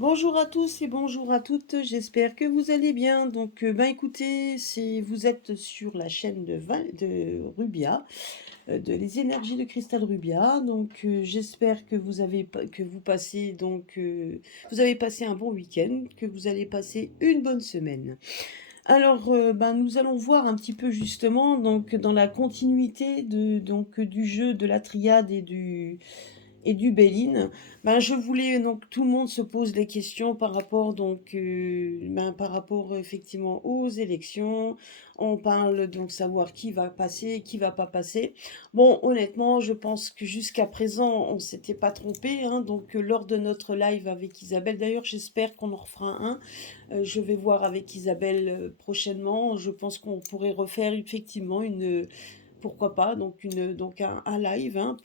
Bonjour à tous et bonjour à toutes, j'espère que vous allez bien. Donc, écoutez, vous êtes sur la chaîne de Rubia, de les énergies de cristal Rubia. Donc, j'espère que que vous passez vous avez passé un bon week-end, que vous allez passer une bonne semaine. Alors, nous allons voir un petit peu justement donc dans la continuité du jeu de la triade et du Béline. Je voulais donc tout le monde se pose des questions par rapport par rapport effectivement aux élections. On parle donc savoir qui va passer, qui va pas passer. Bon, honnêtement, je pense que jusqu'à présent, on s'était pas trompé, hein. Donc, lors de notre live avec Isabelle, d'ailleurs, j'espère qu'on en refera un. Je vais voir avec Isabelle prochainement. Je pense qu'on pourrait refaire effectivement pourquoi pas, un live, hein,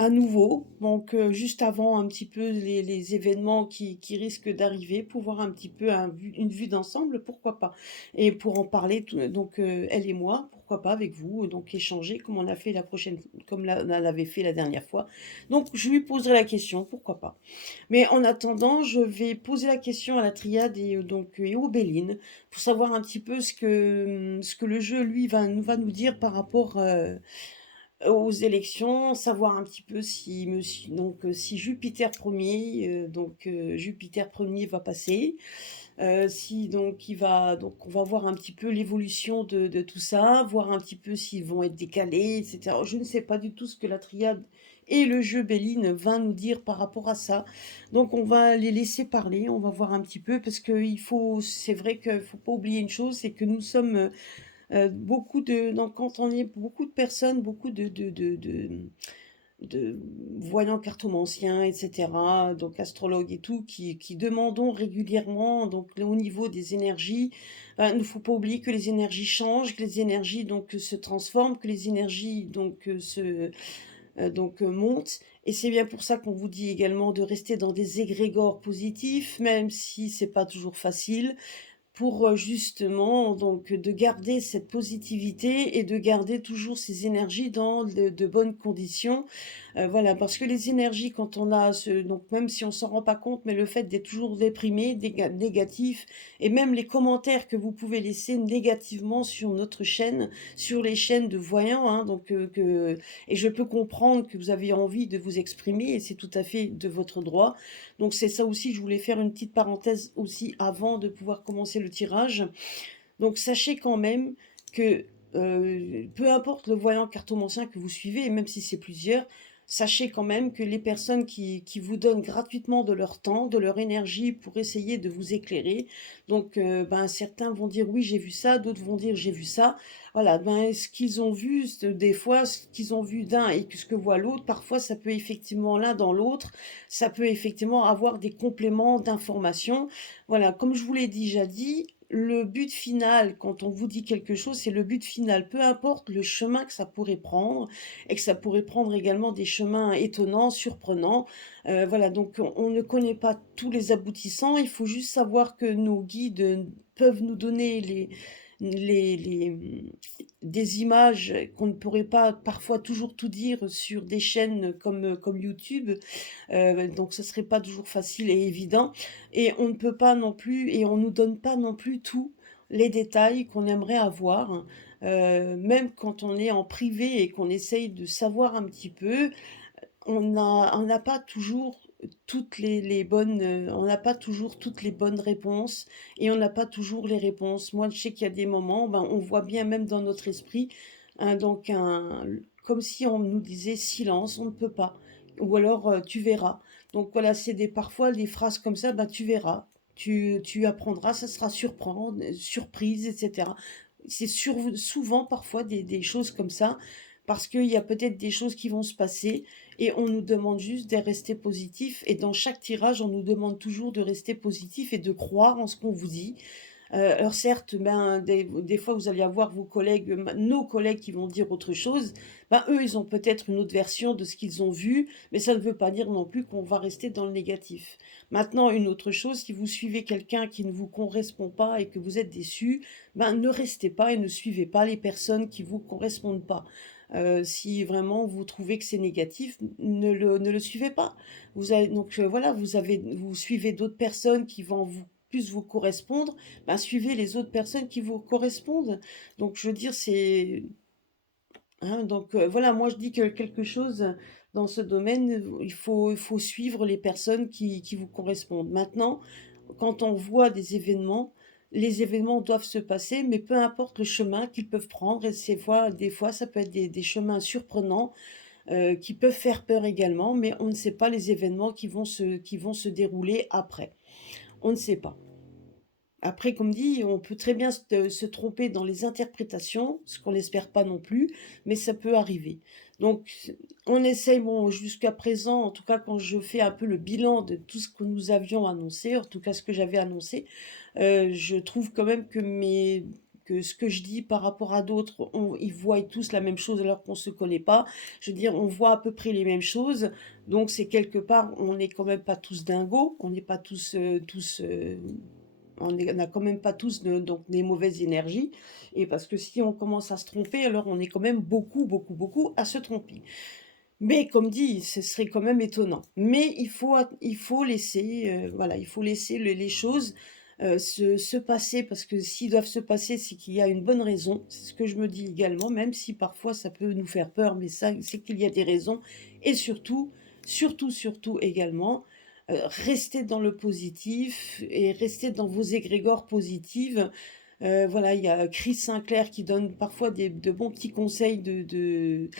à nouveau, juste avant un petit peu les événements qui risquent d'arriver, pour voir un petit peu une vue d'ensemble, pourquoi pas. Et pour en parler, elle et moi, pourquoi pas avec vous, donc échanger comme on l'avait fait la dernière fois. Donc je lui poserai la question, pourquoi pas. Mais en attendant, je vais poser la question à la triade et au Béline pour savoir un petit peu ce que le jeu, lui, va nous dire par rapport aux élections, savoir un petit peu si Jupiter premier, Jupiter premier va passer, si donc il va donc on va voir un petit peu l'évolution de tout ça, voir un petit peu s'ils vont être décalés, etc. Je ne sais pas du tout ce que la triade et le jeu Béline va nous dire par rapport à ça. Donc on va les laisser parler, on va voir un petit peu parce que c'est vrai qu'il faut pas oublier une chose, c'est que nous sommes quand on est beaucoup de personnes, beaucoup de voyants cartomanciens, etc., donc astrologues et tout, qui demandons régulièrement, donc au niveau des énergies, il ne faut pas oublier que les énergies changent, que les énergies se transforment, que les énergies montent. Et c'est bien pour ça qu'on vous dit également de rester dans des égrégores positifs, même si c'est pas toujours facile pour justement de garder cette positivité et de garder toujours ces énergies dans de bonnes conditions. Voilà, parce que les énergies, quand on a donc même si on s'en rend pas compte, mais le fait d'être toujours déprimé, négatif, et même les commentaires que vous pouvez laisser négativement sur notre chaîne, sur les chaînes de voyants, hein, et je peux comprendre que vous avez envie de vous exprimer, et c'est tout à fait de votre droit. Donc c'est ça aussi, je voulais faire une petite parenthèse aussi avant de pouvoir commencer le tirage. Donc sachez quand même que peu importe le voyant cartomancien que vous suivez, et même si c'est plusieurs, sachez quand même que les personnes qui vous donnent gratuitement de leur temps, de leur énergie pour essayer de vous éclairer, certains vont dire oui j'ai vu ça, d'autres vont dire j'ai vu ça. Voilà, ce qu'ils ont vu, des fois ce qu'ils ont vu d'un et que ce que voit l'autre, parfois ça peut effectivement l'un dans l'autre, ça peut effectivement avoir des compléments d'informations. Voilà, comme je vous l'ai déjà dit, le but final, quand on vous dit quelque chose, c'est le but final, peu importe le chemin que ça pourrait prendre, et que ça pourrait prendre également des chemins étonnants, surprenants. Voilà, donc on ne connaît pas tous les aboutissants, il faut juste savoir que nos guides peuvent nous donner les des images qu'on ne pourrait pas parfois toujours tout dire sur des chaînes comme YouTube. Donc ce serait pas toujours facile et évident, et on ne peut pas non plus et on nous donne pas non plus tous les détails qu'on aimerait avoir, même quand on est en privé et qu'on essaye de savoir un petit peu, on n'a pas toujours on n'a pas toujours toutes les bonnes réponses, et on n'a pas toujours les réponses. Moi, je sais qu'il y a des moments, on voit bien même dans notre esprit, comme si on nous disait silence, on ne peut pas, ou alors tu verras. Donc voilà, parfois des phrases comme ça, tu verras, tu apprendras, ça sera surprise, etc. Souvent parfois des choses comme ça, parce qu'il y a peut-être des choses qui vont se passer et on nous demande juste de rester positif. Et dans chaque tirage, on nous demande toujours de rester positif et de croire en ce qu'on vous dit. Alors certes, des fois, vous allez avoir nos collègues qui vont dire autre chose. Eux, ils ont peut-être une autre version de ce qu'ils ont vu, mais ça ne veut pas dire non plus qu'on va rester dans le négatif. Maintenant, une autre chose, si vous suivez quelqu'un qui ne vous correspond pas et que vous êtes déçu, ne restez pas et ne suivez pas les personnes qui vous correspondent pas. Si vraiment vous trouvez que c'est négatif, ne le suivez pas. Donc voilà, vous suivez d'autres personnes qui vont plus vous correspondre, ben, suivez les autres personnes qui vous correspondent. Donc je veux dire, c'est hein, donc voilà, moi je dis que quelque chose dans ce domaine, il faut suivre les personnes qui vous correspondent. Maintenant, quand on voit des événements, les événements doivent se passer, mais peu importe le chemin qu'ils peuvent prendre et des fois ça peut être des chemins surprenants, qui peuvent faire peur également, mais on ne sait pas les événements qui vont se dérouler après. On ne sait pas. Après, comme dit, on peut très bien se tromper dans les interprétations, ce qu'on n'espère pas non plus, mais ça peut arriver. Donc, on essaye, bon, jusqu'à présent, en tout cas quand je fais un peu le bilan de tout ce que nous avions annoncé, en tout cas ce que j'avais annoncé, je trouve quand même que ce que je dis par rapport à d'autres, ils voient tous la même chose alors qu'on ne se connaît pas. Je veux dire, on voit à peu près les mêmes choses, donc c'est quelque part, on n'est quand même pas tous dingos, on n'est pas on n'a quand même pas tous donc des mauvaises énergies, et parce que si on commence à se tromper, alors on est quand même beaucoup, beaucoup, beaucoup à se tromper. Mais comme dit, ce serait quand même étonnant. Mais il faut laisser, voilà, il faut laisser les choses se passer, parce que s'ils doivent se passer, c'est qu'il y a une bonne raison. C'est ce que je me dis également, même si parfois ça peut nous faire peur, mais ça, c'est qu'il y a des raisons. Et surtout, surtout, surtout également, restez dans le positif et restez dans vos égrégores positives. Voilà, il y a Chris Sinclair qui donne parfois de bons petits conseils des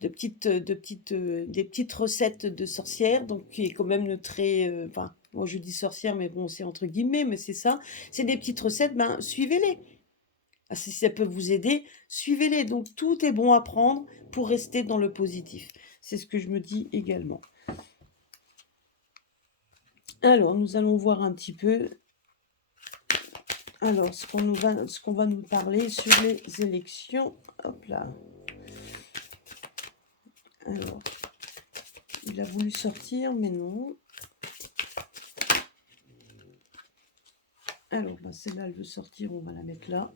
petites recettes de sorcières, donc qui est quand même très, enfin, moi je dis sorcière, mais bon, c'est entre guillemets, mais c'est ça. C'est des petites recettes, ben suivez-les. Ah, si ça peut vous aider, suivez-les. Donc tout est bon à prendre pour rester dans le positif. C'est ce que je me dis également. Alors, nous allons voir un petit peu. Alors, ce qu'on va nous parler sur les élections. Hop là. Alors, il a voulu sortir, mais non. Alors, bah, celle-là, elle veut sortir, on va la mettre là.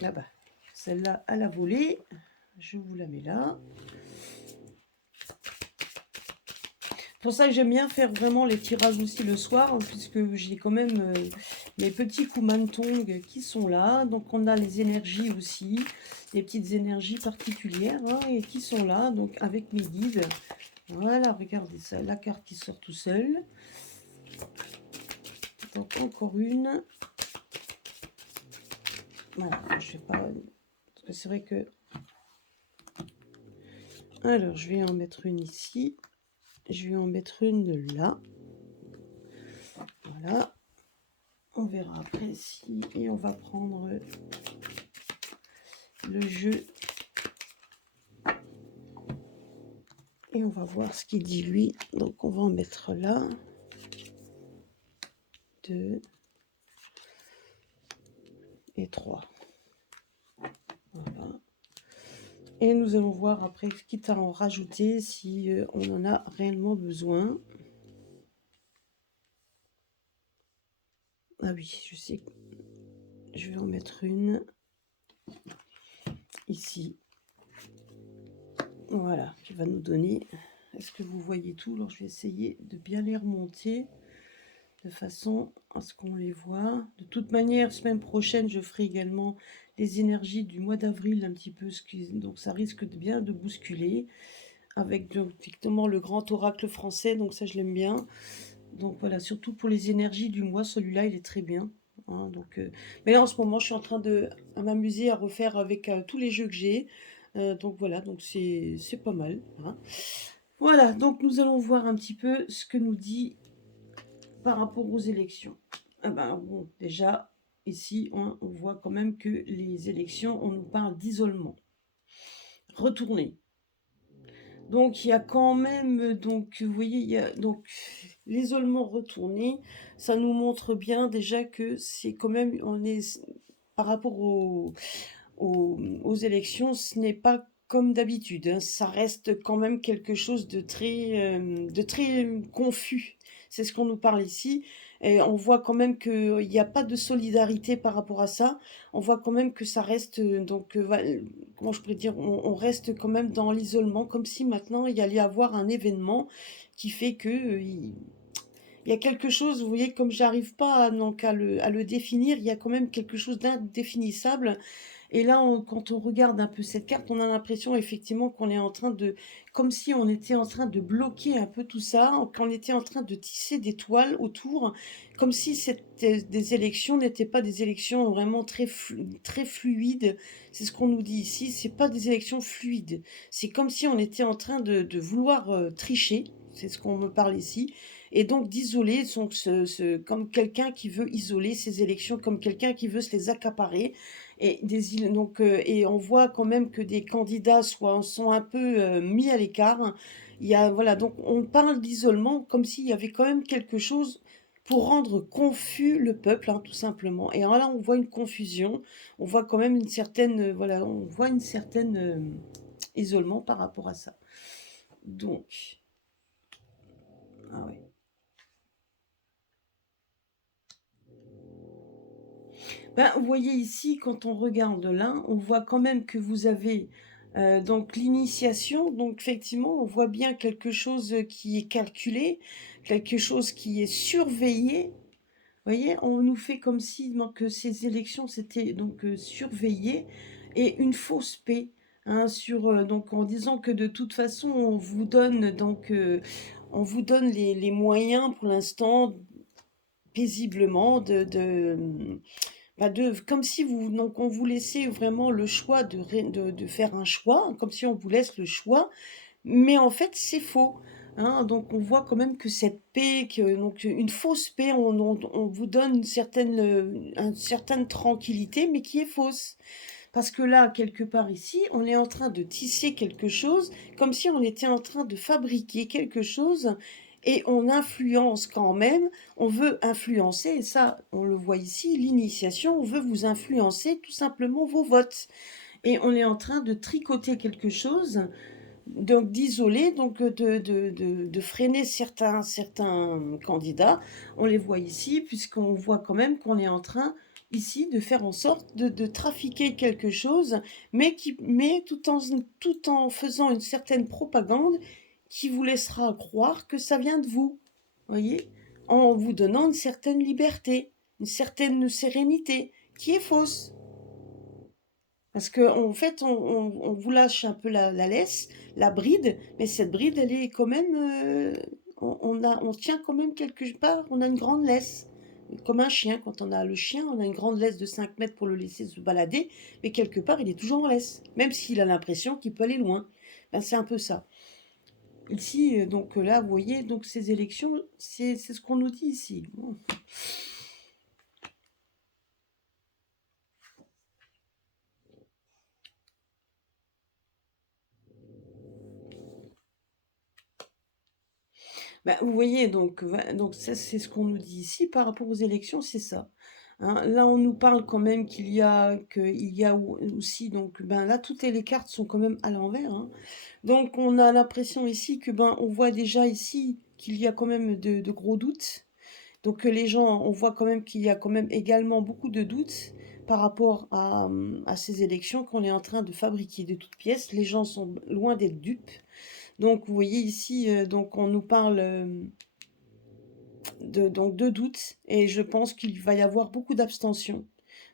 Là-bas. Celle-là, elle a volé. Je vous la mets là. Pour ça que j'aime bien faire vraiment les tirages aussi le soir, hein, puisque j'ai quand même mes petits Kumantong qui sont là. Donc on a les énergies aussi, les petites énergies particulières, hein, et qui sont là, donc avec mes guides. Voilà, regardez ça, la carte qui sort tout seul. Donc encore une. Voilà, je sais pas, parce que c'est vrai que... Alors, je vais en mettre une ici. Je vais en mettre une là. Voilà. On verra après si... Et on va prendre le jeu. Et on va voir ce qu'il dit lui. Donc, on va en mettre là. 2 et 3. Voilà. Et nous allons voir après, quitte à en rajouter, si on en a réellement besoin. Ah oui, je sais. Je vais en mettre une ici. Voilà, qui va nous donner... Est-ce que vous voyez tout? Alors, je vais essayer de bien les remonter de façon à ce qu'on les voit. De toute manière, semaine prochaine, je ferai également les énergies du mois d'avril, un petit peu, donc ça risque de bien de bousculer, avec effectivement le grand oracle français, donc ça je l'aime bien. Donc voilà, surtout pour les énergies du mois, celui-là il est très bien. Hein, donc, mais là en ce moment, je suis en train de m'amuser à refaire avec tous les jeux que j'ai. Donc voilà, donc c'est pas mal. Hein. Voilà, donc nous allons voir un petit peu ce que nous dit par rapport aux élections. Ah ben, bon, déjà, ici, on voit quand même que les élections, on nous parle d'isolement. Retourner. Donc, il y a quand même, donc, vous voyez, il y a donc l'isolement retourné. Ça nous montre bien déjà que c'est quand même, on est, par rapport aux élections, ce n'est pas comme d'habitude. Hein. Ça reste quand même quelque chose de très confus. C'est ce qu'on nous parle ici. et on voit quand même qu'il y a pas de solidarité par rapport à ça. On voit quand même que ça reste, comment je pourrais dire? On reste quand même dans l'isolement, comme si maintenant il y allait avoir un événement qui fait que, il y a quelque chose, vous voyez, comme j'arrive pas à le définir, il y a quand même quelque chose d'indéfinissable. Et là, quand on regarde un peu cette carte, on a l'impression effectivement qu'on est en train de, comme si on était en train de bloquer un peu tout ça, qu'on était en train de tisser des toiles autour, comme si des élections n'étaient pas des élections vraiment très fluides. C'est ce qu'on nous dit ici, c'est pas des élections fluides. C'est comme si on était en train de vouloir tricher, c'est ce qu'on me parle ici, et donc d'isoler, donc comme quelqu'un qui veut isoler ces élections, comme quelqu'un qui veut se les accaparer. Et on voit quand même que des candidats sont un peu mis à l'écart. Voilà, donc on parle d'isolement comme s'il y avait quand même quelque chose pour rendre confus le peuple, hein, tout simplement. Et alors là, on voit une confusion, on voit quand même une certaine, voilà, on voit une certaine isolement par rapport à ça. Donc, ah ouais. Ben, vous voyez ici, quand on regarde là, on voit quand même que vous avez donc l'initiation. Donc effectivement, on voit bien quelque chose qui est calculé, quelque chose qui est surveillé. Vous voyez, on nous fait comme si donc, ces élections c'était donc surveillé et une fausse paix. Hein, donc en disant que de toute façon on vous donne les moyens pour l'instant paisiblement comme si donc on vous laissait vraiment le choix de faire un choix, comme si on vous laisse le choix, mais en fait c'est faux. Hein, donc on voit quand même que cette paix, donc une fausse paix, on vous donne une certaine tranquillité, mais qui est fausse. Parce que là, quelque part ici, on est en train de tisser quelque chose, comme si on était en train de fabriquer quelque chose, et on influence quand même, on veut influencer, et ça, on le voit ici, l'initiation, on veut vous influencer tout simplement vos votes. Et on est en train de tricoter quelque chose, donc d'isoler, donc de freiner certains candidats. On les voit ici, puisqu'on voit quand même qu'on est en train ici de faire en sorte de trafiquer quelque chose, mais tout en faisant une certaine propagande qui vous laissera croire que ça vient de vous, voyez, en vous donnant une certaine liberté, une certaine sérénité, qui est fausse. Parce qu'en fait, on vous lâche un peu la laisse, la bride, mais cette bride, elle est quand même, on tient quand même quelque part, on a une grande laisse. Comme un chien, quand on a le chien, on a une grande laisse de 5 mètres pour le laisser se balader, mais quelque part, il est toujours en laisse, même s'il a l'impression qu'il peut aller loin. Ben, c'est un peu ça. Ici, donc là, vous voyez, donc ces élections, c'est ce qu'on nous dit ici. Bon. Bah, vous voyez, donc ça, c'est ce qu'on nous dit ici par rapport aux élections, c'est ça. Hein, là, on nous parle quand même aussi, donc ben là, les cartes sont quand même à l'envers. Hein. Donc, on a l'impression ici que ben on voit déjà ici qu'il y a quand même de gros doutes. Donc, les gens, on voit quand même qu'il y a quand même également beaucoup de doutes par rapport à ces élections qu'on est en train de fabriquer de toutes pièces. Les gens sont loin d'être dupes. Donc, vous voyez ici, donc on nous parle de doutes et je pense qu'il va y avoir beaucoup d'abstention.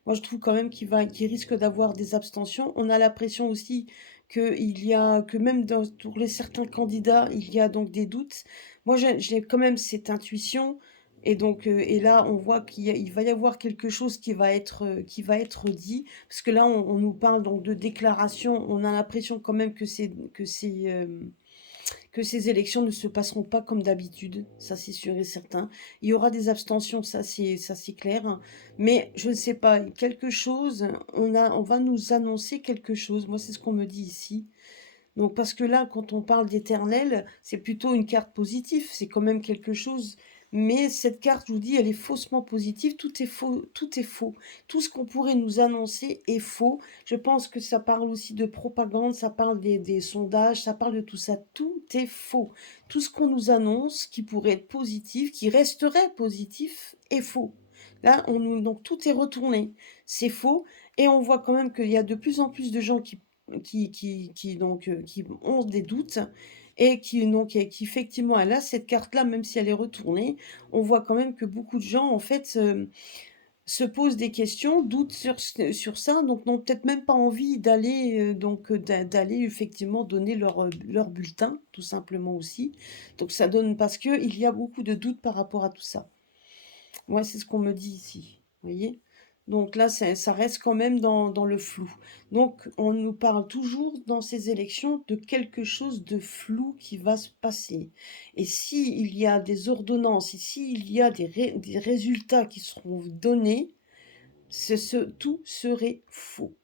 Moi, je trouve quand même qu'il risque d'avoir des abstentions. On a l'impression aussi que même pour certains candidats, il y a donc des doutes. Moi, j'ai quand même cette intuition. Et là, on voit il va y avoir quelque chose qui va être dit, parce que là, on nous parle donc de déclaration. On a l'impression quand même que ces élections ne se passeront pas comme d'habitude, ça c'est sûr et certain. Il y aura des abstentions, ça c'est clair. Mais je ne sais pas, quelque chose, on va nous annoncer quelque chose. Moi, c'est ce qu'on me dit ici. Donc, parce que là, quand on parle d'éternel, c'est plutôt une carte positive. C'est quand même quelque chose. mais cette carte, je vous dis, elle est faussement positive, tout est faux, tout est faux. Tout ce qu'on pourrait nous annoncer est faux. Je pense que ça parle aussi de propagande, ça parle des sondages, ça parle de tout ça, tout est faux. Tout ce qu'on nous annonce qui pourrait être positif, qui resterait positif, est faux. Là, donc tout est retourné, c'est faux, et on voit quand même qu'il y a de plus en plus de gens qui ont des doutes et qui effectivement, elle a cette carte-là, même si elle est retournée, on voit quand même que beaucoup de gens, en fait, se posent des questions, doutent sur ça, donc n'ont peut-être même pas envie d'aller, d'aller effectivement donner leur bulletin, tout simplement aussi. Donc ça donne parce qu'il y a beaucoup de doutes par rapport à tout ça. Moi, c'est ce qu'on me dit ici, vous voyez? Donc là, ça reste quand même dans le flou. Donc on nous parle toujours dans ces élections de quelque chose de flou qui va se passer. Et s'il y a des ordonnances, et s'il y a des résultats qui seront donnés, tout serait faux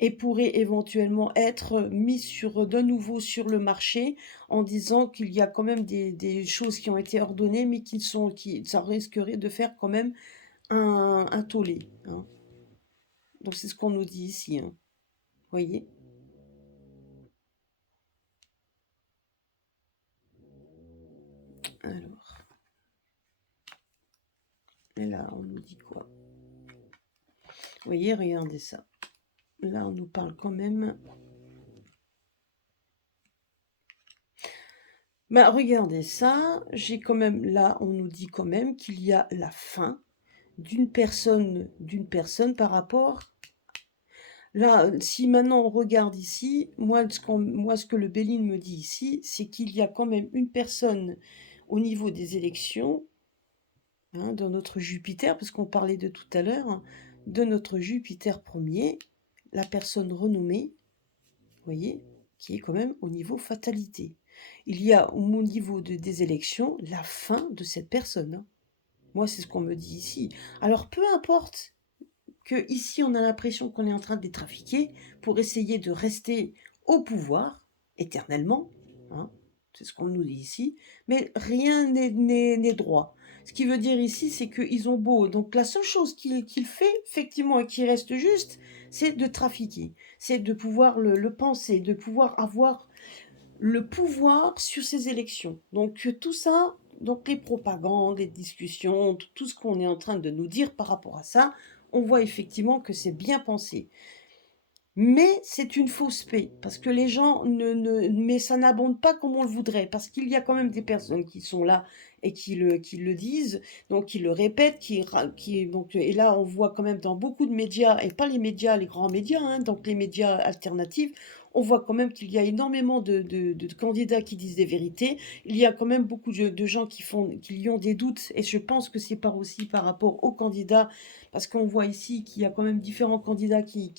et pourrait éventuellement être mis de nouveau sur le marché en disant qu'il y a quand même des choses qui ont été ordonnées, mais ça risquerait de faire quand même un tollé, hein. Donc c'est ce qu'on nous dit ici, hein. Voyez? Alors, et là, on nous dit quoi? Vous voyez, regardez ça. Là, on nous parle quand même. Bah, regardez ça. J'ai quand même, là, on nous dit quand même qu'il y a la fin d'une personne par rapport. Là, si maintenant on regarde ici, moi, ce que le Béline me dit ici, c'est qu'il y a quand même une personne au niveau des élections, hein, dans notre Jupiter, parce qu'on parlait de tout à l'heure, hein, de notre Jupiter premier, la personne renommée, vous voyez, qui est quand même au niveau fatalité. Il y a au niveau des élections la fin de cette personne, hein. Moi, c'est ce qu'on me dit ici. Alors, peu importe que ici on a l'impression qu'on est en train de les trafiquer pour essayer de rester au pouvoir éternellement, hein, c'est ce qu'on nous dit ici, mais rien n'est droit. Ce qui veut dire ici, c'est qu'ils ont beau. Donc la seule chose qu'il fait, effectivement, et qui reste juste, c'est de trafiquer. C'est de pouvoir le penser, de pouvoir avoir le pouvoir sur ces élections. Donc tout ça, donc les propagandes, les discussions, tout ce qu'on est en train de nous dire par rapport à ça, on voit effectivement que c'est bien pensé. Mais c'est une fausse paix, parce que les gens mais ça n'abonde pas comme on le voudrait, parce qu'il y a quand même des personnes qui sont là et qui le disent, donc qui le répètent, donc, et là on voit quand même dans beaucoup de médias, et pas les médias, les grands médias, hein, donc les médias alternatifs, on voit quand même qu'il y a énormément de candidats qui disent des vérités. Il y a quand même beaucoup de gens qui y ont des doutes, et je pense que c'est aussi par rapport aux candidats, parce qu'on voit ici qu'il y a quand même différents candidats qui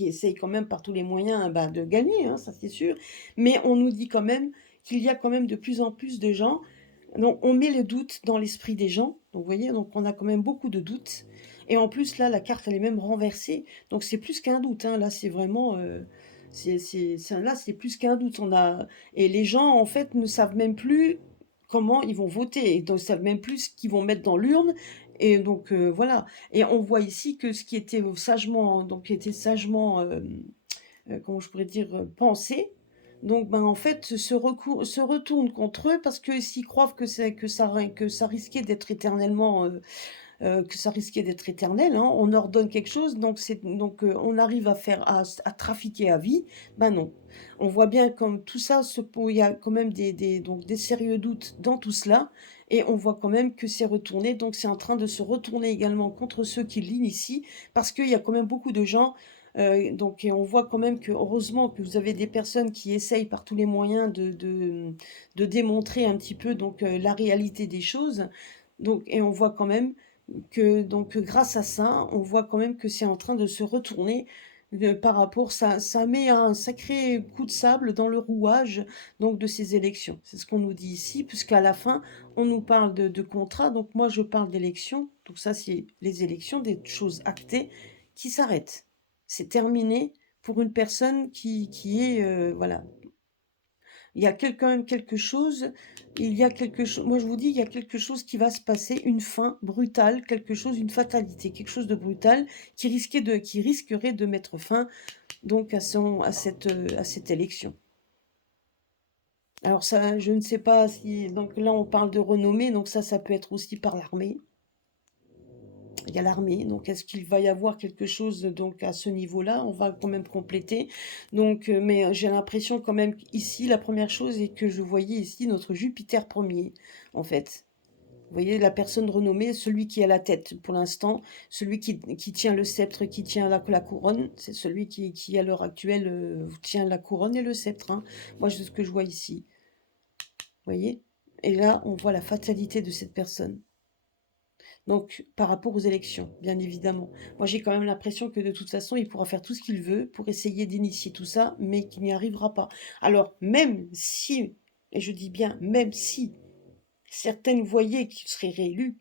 essayent quand même par tous les moyens, de gagner, hein, ça c'est sûr. Mais on nous dit quand même qu'il y a quand même de plus en plus de gens. Donc on met le doute dans l'esprit des gens. Donc vous voyez, donc on a quand même beaucoup de doutes. Et en plus là, la carte elle est même renversée. Donc c'est plus qu'un doute, hein. Là c'est vraiment, là c'est plus qu'un doute. Et les gens en fait ne savent même plus comment ils vont voter. Et donc ils savent même plus ce qu'ils vont mettre dans l'urne. Et donc voilà. Et on voit ici que ce qui était sagement, comment je pourrais dire, pensé, donc en fait se retourne contre eux parce que s'ils croient que ça risquait d'être éternellement, que ça risquait d'être éternel, hein. On ordonne quelque chose, on arrive à trafiquer à vie. Ben non. On voit bien comme tout ça, il y a quand même des sérieux doutes dans tout cela, et on voit quand même que c'est retourné, donc c'est en train de se retourner également contre ceux qui l'initient, parce qu'il y a quand même beaucoup de gens, et on voit quand même que heureusement que vous avez des personnes qui essayent par tous les moyens de démontrer un petit peu la réalité des choses. Et on voit quand même grâce à ça, on voit quand même que c'est en train de se retourner, par rapport, ça met un sacré coup de sable dans le rouage de ces élections. C'est ce qu'on nous dit ici, puisqu'à la fin, on nous parle de contrat. Donc moi, je parle d'élections. Donc ça, c'est les élections, des choses actées qui s'arrêtent. C'est terminé pour une personne qui est, voilà. Il y a quand même quelque chose, il y a quelque chose, moi je vous dis, il y a quelque chose qui va se passer, une fin brutale, quelque chose, une fatalité, quelque chose de brutal qui risquerait de mettre fin donc à cette élection. Alors ça, je ne sais pas si, donc là on parle de renommée, donc ça peut être aussi par l'armée. Il y a l'armée, donc est-ce qu'il va y avoir quelque chose donc à ce niveau-là? On va quand même compléter. Donc, mais j'ai l'impression quand même qu'ici, la première chose est que je voyais ici notre Jupiter premier, en fait. Vous voyez, la personne renommée, celui qui est à la tête pour l'instant, celui qui tient le sceptre, qui tient la couronne, c'est celui qui à l'heure actuelle tient la couronne et le sceptre, hein. Moi, c'est ce que je vois ici. Vous voyez? Et là, on voit la fatalité de cette personne. Donc, par rapport aux élections, bien évidemment. Moi, j'ai quand même l'impression que de toute façon, il pourra faire tout ce qu'il veut pour essayer d'initier tout ça, mais qu'il n'y arrivera pas. Alors, même si, et je dis bien même si, certaines voyaient qu'il serait réélu,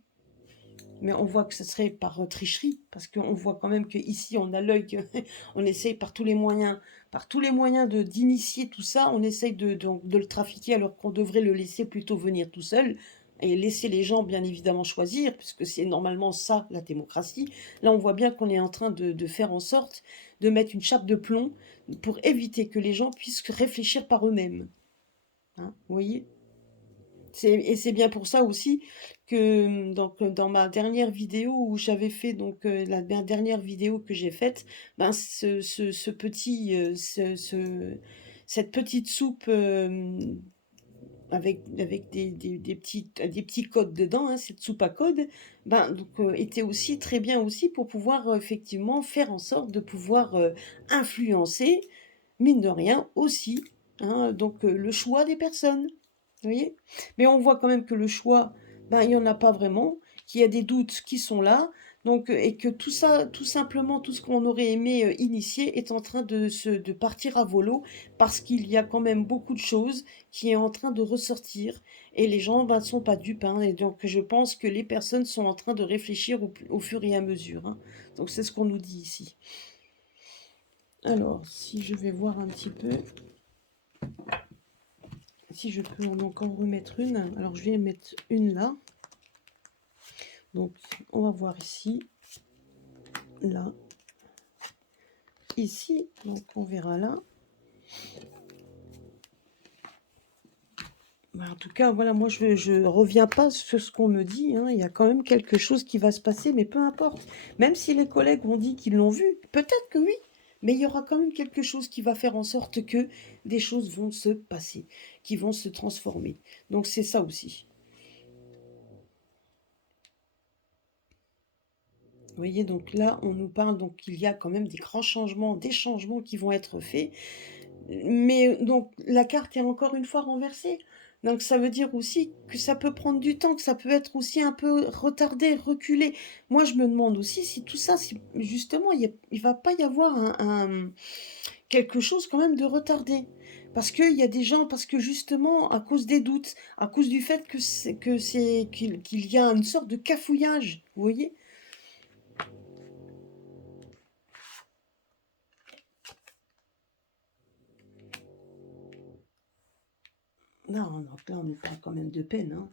mais on voit que ce serait par tricherie, parce qu'on voit quand même qu'ici, on a l'œil, on essaye par tous les moyens d'initier tout ça, on essaye de le trafiquer alors qu'on devrait le laisser plutôt venir tout seul, et laisser les gens bien évidemment choisir, puisque c'est normalement ça la démocratie. Là, on voit bien qu'on est en train de faire en sorte de mettre une chape de plomb pour éviter que les gens puissent réfléchir par eux-mêmes. Hein, vous voyez? Et c'est bien pour ça aussi que donc, dans ma dernière vidéo où j'avais fait donc dernière vidéo que j'ai faite, ben ce petit cette petite soupe avec des petits codes dedans, hein, cette soupe à codes, ben donc était aussi très bien aussi pour pouvoir effectivement faire en sorte de pouvoir influencer, mine de rien aussi, hein, donc le choix des personnes. Vous voyez? Mais on voit quand même que le choix, ben, il y en a pas vraiment, qu'il y a des doutes qui sont là, donc et que tout ça, tout simplement, tout ce qu'on aurait aimé, initier est en train de partir à volo parce qu'il y a quand même beaucoup de choses qui est en train de ressortir et les gens, ben, sont pas dupes, hein, et donc je pense que les personnes sont en train de réfléchir au fur et à mesure, hein. Donc c'est ce qu'on nous dit ici. Alors, si je vais voir un petit peu si je peux en encore remettre une. Alors, je vais mettre une là. Donc, on va voir ici, là, ici. Donc, on verra là. Bah, en tout cas, voilà, moi, je reviens pas sur ce qu'on me dit, hein. Il y a quand même quelque chose qui va se passer, mais peu importe. Même si les collègues ont dit qu'ils l'ont vu, peut-être que oui. Mais il y aura quand même quelque chose qui va faire en sorte que des choses vont se passer, qui vont se transformer. Donc, c'est ça aussi. Vous voyez, donc là, on nous parle donc qu'il y a quand même des grands changements, des changements qui vont être faits. Mais donc la carte est encore une fois renversée. Donc ça veut dire aussi que ça peut prendre du temps, que ça peut être aussi un peu retardé, reculé. Moi, je me demande aussi si tout ça, si justement, il va pas y avoir quelque chose quand même de retardé. Parce qu'il y a des gens, parce que justement, à cause des doutes, à cause du fait qu'il y a une sorte de cafouillage, vous voyez? Non, donc là, on nous parle quand même de peine, hein.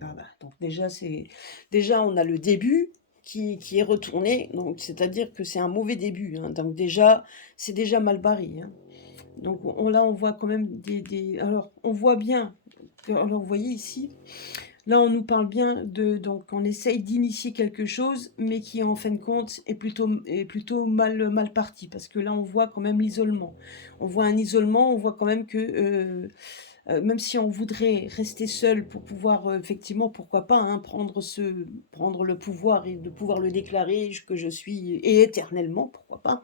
Ah bah, donc déjà on a le début qui est retourné, donc c'est-à-dire que c'est un mauvais début, hein. Donc déjà, c'est déjà mal barré, hein. Donc là, on voit quand même alors, on voit bien, alors vous voyez ici, là, on nous parle bien donc on essaye d'initier quelque chose, mais qui en fin de compte est plutôt mal parti, parce que là, on voit quand même l'isolement. On voit un isolement, on voit quand même que même si on voudrait rester seul pour pouvoir, effectivement, pourquoi pas, hein, prendre le pouvoir et de pouvoir le déclarer que je suis et éternellement, pourquoi pas.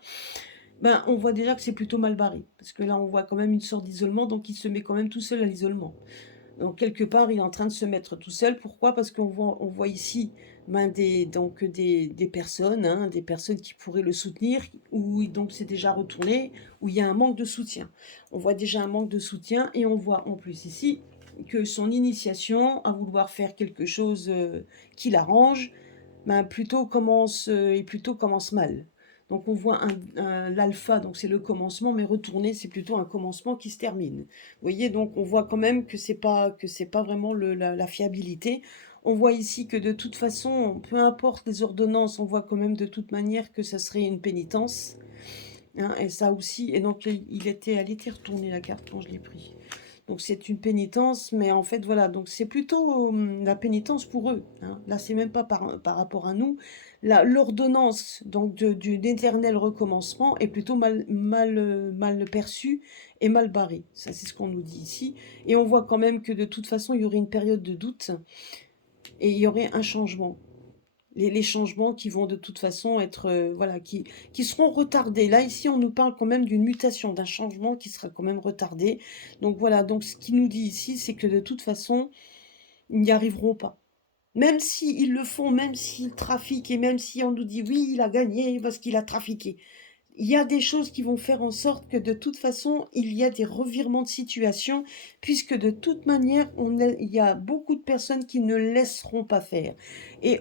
Ben, on voit déjà que c'est plutôt mal barré, parce que là, on voit quand même une sorte d'isolement, donc il se met quand même tout seul à l'isolement. Donc quelque part, il est en train de se mettre tout seul. Pourquoi? Parce on voit ici ben, des personnes, hein, des personnes qui pourraient le soutenir, où donc c'est déjà retourné, où il y a un manque de soutien. On voit déjà un manque de soutien et on voit en plus ici que son initiation à vouloir faire quelque chose qui l'arrange, ben, plutôt commence mal. Donc on voit l'alpha, donc c'est le commencement, mais retourné, c'est plutôt un commencement qui se termine. Vous voyez, donc on voit quand même que c'est pas vraiment la fiabilité. On voit ici que de toute façon, peu importe les ordonnances, on voit quand même de toute manière que ça serait une pénitence, hein, et ça aussi, et donc elle était retournée la carte quand je l'ai pris. Donc c'est une pénitence, mais en fait voilà, donc c'est plutôt la pénitence pour eux, hein. Là, c'est même pas par rapport à nous. L'ordonnance donc d'un éternel recommencement est plutôt mal perçue et mal barrée. Ça, c'est ce qu'on nous dit ici. Et on voit quand même que de toute façon, il y aurait une période de doute et il y aurait un changement. Les changements qui vont de toute façon être, voilà, qui seront retardés. Là, ici, on nous parle quand même d'une mutation, d'un changement qui sera quand même retardé. Donc voilà, donc ce qu'il nous dit ici, c'est que de toute façon, ils n'y arriveront pas. Même s'ils le font, même s'ils trafiquent, et même si on nous dit oui, il a gagné parce qu'il a trafiqué, il y a des choses qui vont faire en sorte que de toute façon, il y a des revirements de situation, puisque de toute manière, il y a beaucoup de personnes qui ne laisseront pas faire. Et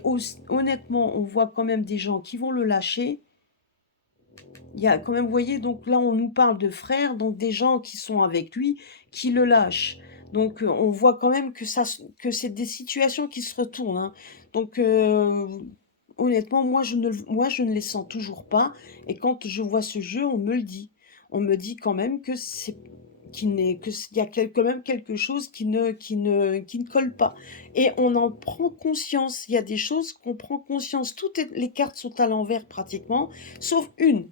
honnêtement, on voit quand même des gens qui vont le lâcher. Il y a quand même, vous voyez, donc là, on nous parle de frères, donc des gens qui sont avec lui, qui le lâchent. Donc, on voit quand même que c'est des situations qui se retournent, hein. Donc, honnêtement, moi, je ne les sens toujours pas. Et quand je vois ce jeu, on me le dit. On me dit quand même que qu'il y a quand même quelque chose qui ne colle pas. Et on en prend conscience. Il y a des choses qu'on prend conscience. Les cartes sont à l'envers pratiquement, sauf une,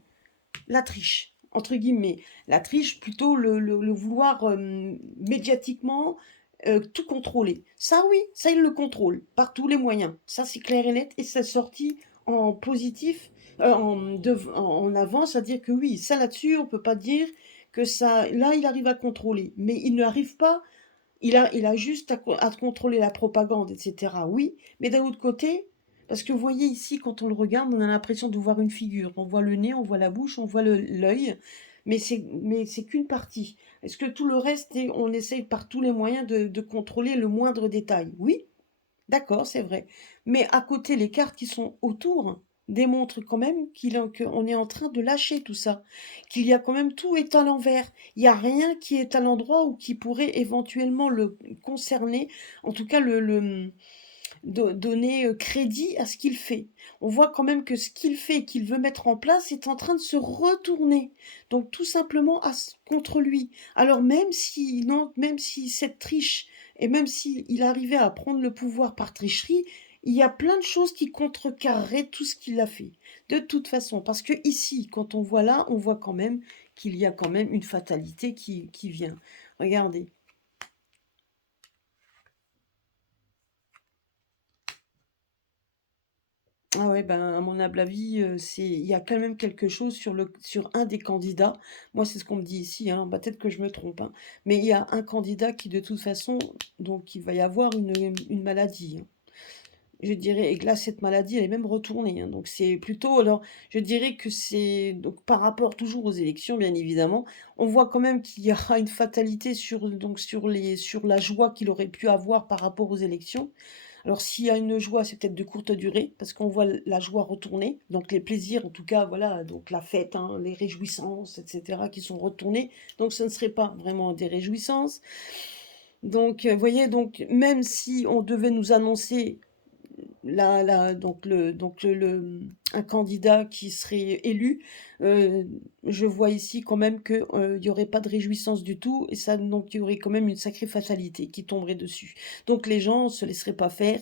la triche, entre guillemets. La triche, plutôt le vouloir médiatiquement tout contrôler. Ça, oui, ça, il le contrôle par tous les moyens. Ça, c'est clair et net. Et c'est sorti en positif, en avant, c'est-à-dire que oui, ça là-dessus, on peut pas dire que ça. Là, il arrive à contrôler. Mais il n'arrive pas. Il a juste à contrôler la propagande, etc. Oui, mais d'un autre côté, parce que vous voyez ici, quand on le regarde, on a l'impression de voir une figure. On voit le nez, on voit la bouche, on voit l'œil, mais c'est qu'une partie. Est-ce que tout le reste, on essaye par tous les moyens de contrôler le moindre détail? Oui, d'accord, c'est vrai. Mais à côté, les cartes qui sont autour démontrent quand même qu'on est en train de lâcher tout ça, qu'il y a quand même tout est à l'envers. Il n'y a rien qui est à l'endroit ou qui pourrait éventuellement le concerner, en tout cas donner crédit à ce qu'il fait. On voit quand même que ce qu'il fait, qu'il veut mettre en place, est en train de se retourner. Donc tout simplement contre lui. Alors même si, non, même si cette triche, et même s'il arrivait à prendre le pouvoir par tricherie, il y a plein de choses qui contrecarreraient tout ce qu'il a fait. De toute façon, parce que ici, quand on voit là, on voit quand même qu'il y a quand même une fatalité qui vient. Regardez. Ah ouais, ben, à mon humble avis, il y a quand même quelque chose sur un des candidats. Moi, c'est ce qu'on me dit ici, hein, bah, peut-être que je me trompe, hein, mais il y a un candidat qui, de toute façon, donc il va y avoir une maladie, hein. Je dirais, et que là, cette maladie, elle est même retournée, hein, donc c'est plutôt, alors, je dirais que c'est, donc par rapport toujours aux élections, bien évidemment, on voit quand même qu'il y aura une fatalité sur la joie qu'il aurait pu avoir par rapport aux élections. Alors s'il y a une joie, c'est peut-être de courte durée, parce qu'on voit la joie retourner, donc les plaisirs, en tout cas, voilà, donc la fête, hein, les réjouissances, etc., qui sont retournés. Donc ce ne serait pas vraiment des réjouissances. Donc, vous voyez, donc même si on devait nous annoncer un candidat qui serait élu, euh, je vois ici quand même qu'il n'y aurait pas de réjouissance du tout, et ça, donc il y aurait quand même une sacrée fatalité qui tomberait dessus. Donc les gens ne se laisseraient pas faire.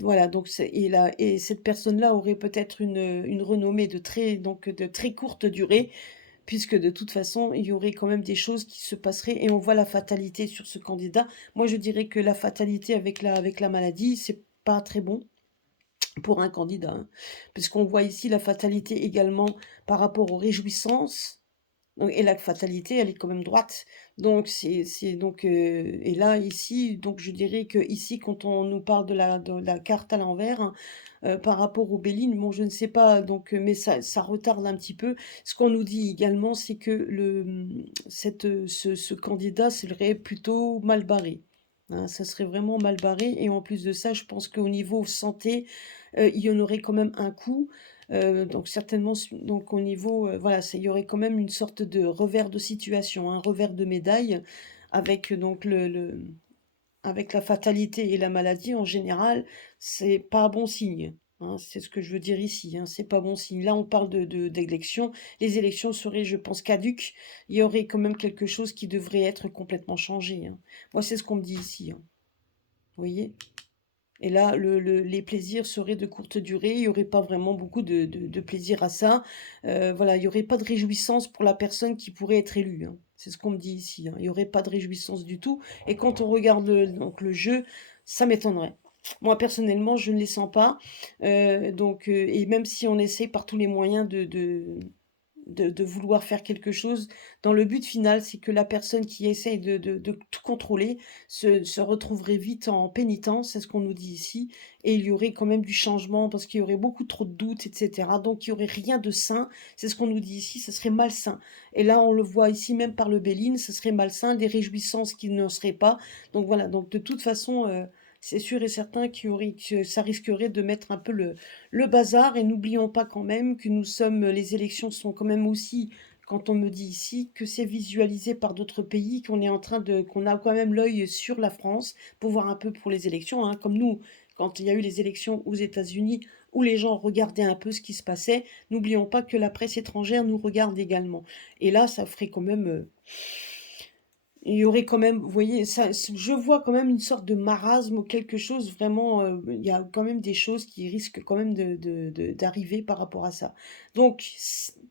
Voilà, donc et cette personne-là aurait peut-être une renommée de très courte durée, puisque de toute façon, il y aurait quand même des choses qui se passeraient, et on voit la fatalité sur ce candidat. Moi, je dirais que la fatalité avec la maladie, c'est pas très bon pour un candidat, hein. Puisqu'on voit ici la fatalité également par rapport aux réjouissances. Et la fatalité, elle est quand même droite. Donc, et là, ici, donc je dirais que ici, quand on nous parle de la carte à l'envers, hein, par rapport aux Béline, bon, je ne sais pas, donc, mais ça retarde un petit peu. Ce qu'on nous dit également, c'est que ce candidat serait plutôt mal barré, hein. Ça serait vraiment mal barré. Et en plus de ça, je pense qu'au niveau santé, il y en aurait quand même un coup. Donc certainement donc au niveau, voilà, il y aurait quand même une sorte de revers de situation, un revers de médaille avec donc avec la fatalité et la maladie en général, c'est pas bon signe, hein. C'est ce que je veux dire ici, hein, c'est pas bon signe. Là, on parle d'élections. Les élections seraient, je pense, caduques. Il y aurait quand même quelque chose qui devrait être complètement changé, hein. Moi, c'est ce qu'on me dit ici, hein. Vous voyez? Et là, les plaisirs seraient de courte durée. Il y aurait pas vraiment beaucoup de plaisir à ça. Voilà, il y aurait pas de réjouissance pour la personne qui pourrait être élue, hein. C'est ce qu'on me dit ici, hein. Il y aurait pas de réjouissance du tout. Et quand on regarde donc le jeu, ça m'étonnerait. Moi, personnellement, je ne les sens pas. Et même si on essaie par tous les moyens de vouloir faire quelque chose, dans le but final, c'est que la personne qui essaye de tout contrôler se retrouverait vite en pénitence, c'est ce qu'on nous dit ici, et il y aurait quand même du changement parce qu'il y aurait beaucoup trop de doutes, etc. Donc il y aurait rien de sain, c'est ce qu'on nous dit ici, ce serait malsain. Et là, on le voit ici même par le Béline, ce serait malsain, des réjouissances qui ne seraient pas. Donc voilà, donc de toute façon, c'est sûr et certain que ça risquerait de mettre un peu le bazar. Et n'oublions pas quand même que les élections sont quand même aussi, quand on me dit ici, que c'est visualisé par d'autres pays, qu'on a quand même l'œil sur la France pour voir un peu pour les élections, hein, comme nous, quand il y a eu les élections aux États-Unis, où les gens regardaient un peu ce qui se passait, n'oublions pas que la presse étrangère nous regarde également. Et là, ça ferait quand même, il y aurait quand même, vous voyez, je vois quand même une sorte de marasme ou quelque chose vraiment, il y a quand même des choses qui risquent quand même d'arriver par rapport à ça. Donc,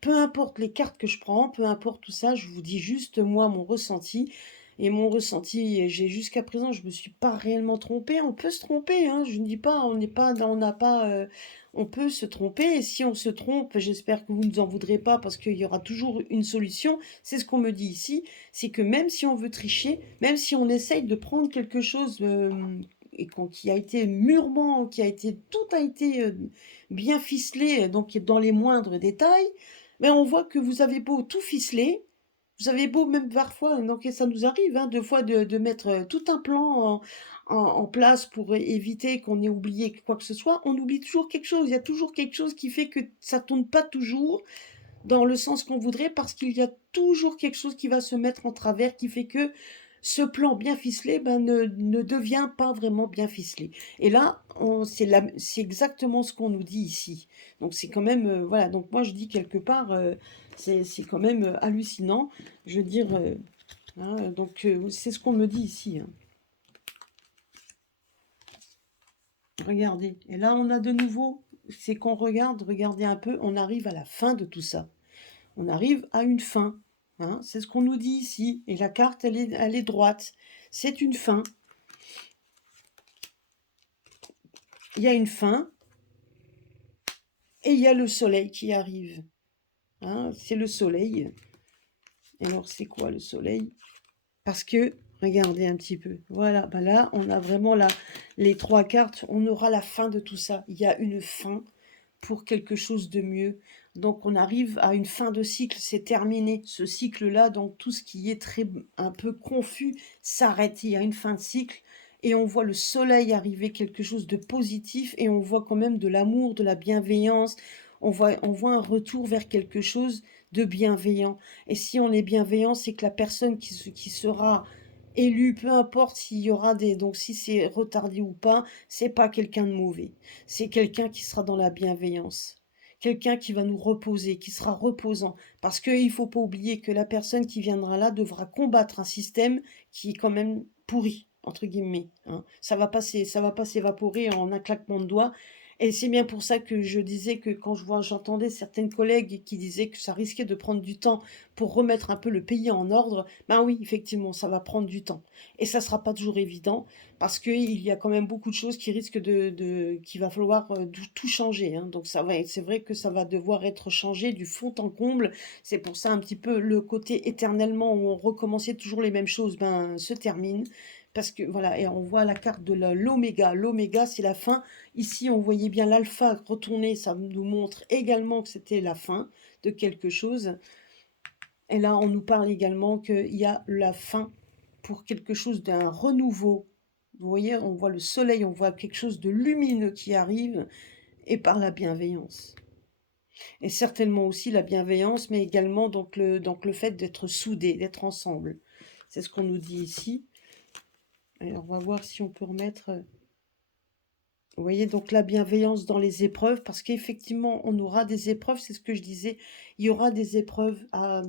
peu importe les cartes que je prends, peu importe tout ça, je vous dis juste moi mon ressenti. Et mon ressenti, jusqu'à présent, je me suis pas réellement trompée. On peut se tromper, hein, je ne dis pas, on n'a pas, on peut se tromper. Et si on se trompe, j'espère que vous ne nous en voudrez pas parce qu'il y aura toujours une solution. C'est ce qu'on me dit ici, c'est que même si on veut tricher, même si on essaye de prendre quelque chose qui a été mûrement, tout a été bien ficelé, donc dans les moindres détails, mais on voit que vous avez beau tout ficeler, vous avez beau même parfois, donc et ça nous arrive, hein, deux fois de mettre tout un plan en place pour éviter qu'on ait oublié quoi que ce soit, on oublie toujours quelque chose. Il y a toujours quelque chose qui fait que ça tourne pas toujours dans le sens qu'on voudrait, parce qu'il y a toujours quelque chose qui va se mettre en travers, qui fait que ce plan bien ficelé ben, ne devient pas vraiment bien ficelé. Et là, c'est exactement ce qu'on nous dit ici. Donc c'est quand même, voilà, donc moi je dis quelque part, c'est quand même hallucinant. Je veux dire, hein, donc c'est ce qu'on me dit ici, hein. Regardez. Et là, on a de nouveau, c'est qu'on regarde, regardez un peu, on arrive à la fin de tout ça. On arrive à une fin, hein, c'est ce qu'on nous dit ici. Et la carte, elle est droite. C'est une fin. Il y a une fin et il y a le soleil qui arrive, hein, c'est le soleil. Et alors, c'est quoi le soleil? Parce que, regardez un petit peu. Voilà, bah là, on a vraiment les trois cartes. On aura la fin de tout ça. Il y a une fin pour quelque chose de mieux. Donc on arrive à une fin de cycle, c'est terminé. Ce cycle-là, donc tout ce qui est un peu confus s'arrête. Il y a une fin de cycle et on voit le soleil arriver, quelque chose de positif, et on voit quand même de l'amour, de la bienveillance. On voit un retour vers quelque chose de bienveillant. Et si on est bienveillant, c'est que la personne qui sera élue, peu importe s'il y aura donc si c'est retardé ou pas, c'est pas quelqu'un de mauvais. C'est quelqu'un qui sera dans la bienveillance. Quelqu'un qui va nous reposer, qui sera reposant. Parce qu'il ne faut pas oublier que la personne qui viendra là devra combattre un système qui est quand même pourri, entre guillemets, hein. Ça va pas s'évaporer en un claquement de doigts. Et c'est bien pour ça que je disais que j'entendais certaines collègues qui disaient que ça risquait de prendre du temps pour remettre un peu le pays en ordre. Ben oui, effectivement, ça va prendre du temps. Et ça sera pas toujours évident parce qu'il y a quand même beaucoup de choses qui risquent qu'il va falloir tout changer, hein. Donc c'est vrai que ça va devoir être changé du fond en comble. C'est pour ça un petit peu le côté éternellement où on recommençait toujours les mêmes choses, ben se termine. Parce que voilà, et on voit la carte de l'oméga. L'oméga, c'est la fin. Ici, on voyait bien l'alpha retourner. Ça nous montre également que c'était la fin de quelque chose. Et là, on nous parle également qu'il y a la fin pour quelque chose d'un renouveau. Vous voyez, on voit le soleil, on voit quelque chose de lumineux qui arrive, et par la bienveillance. Et certainement aussi la bienveillance, mais également donc le fait d'être soudés, d'être ensemble. C'est ce qu'on nous dit ici. Et on va voir si on peut remettre, vous voyez, donc la bienveillance dans les épreuves, parce qu'effectivement, on aura des épreuves, c'est ce que je disais, il y aura des épreuves à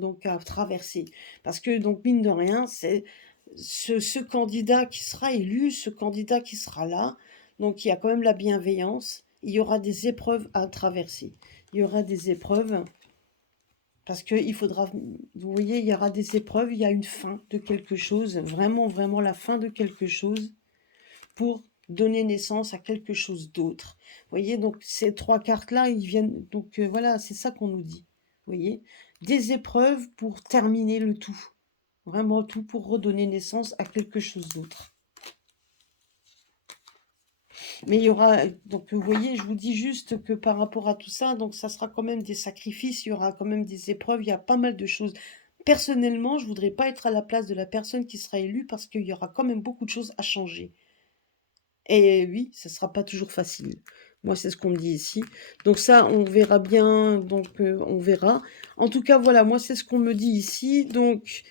traverser. Parce que, donc, mine de rien, c'est ce candidat qui sera élu, ce candidat qui sera là, donc il y a quand même la bienveillance, il y aura des épreuves à traverser. Il y aura des épreuves, parce qu'il faudra, vous voyez, il y aura des épreuves, il y a une fin de quelque chose, vraiment, vraiment la fin de quelque chose, pour donner naissance à quelque chose d'autre. Vous voyez, donc ces trois cartes-là, ils viennent, donc voilà, c'est ça qu'on nous dit. Vous voyez, des épreuves pour terminer le tout. Vraiment tout pour redonner naissance à quelque chose d'autre. Mais il y aura, donc vous voyez, je vous dis juste que par rapport à tout ça, donc ça sera quand même des sacrifices, il y aura quand même des épreuves, il y a pas mal de choses. Personnellement, je voudrais pas être à la place de la personne qui sera élue parce qu'il y aura quand même beaucoup de choses à changer. Et oui, ça sera pas toujours facile. Moi, c'est ce qu'on me dit ici. Donc ça, on verra bien, donc on verra. En tout cas, voilà, moi, c'est ce qu'on me dit ici. Donc,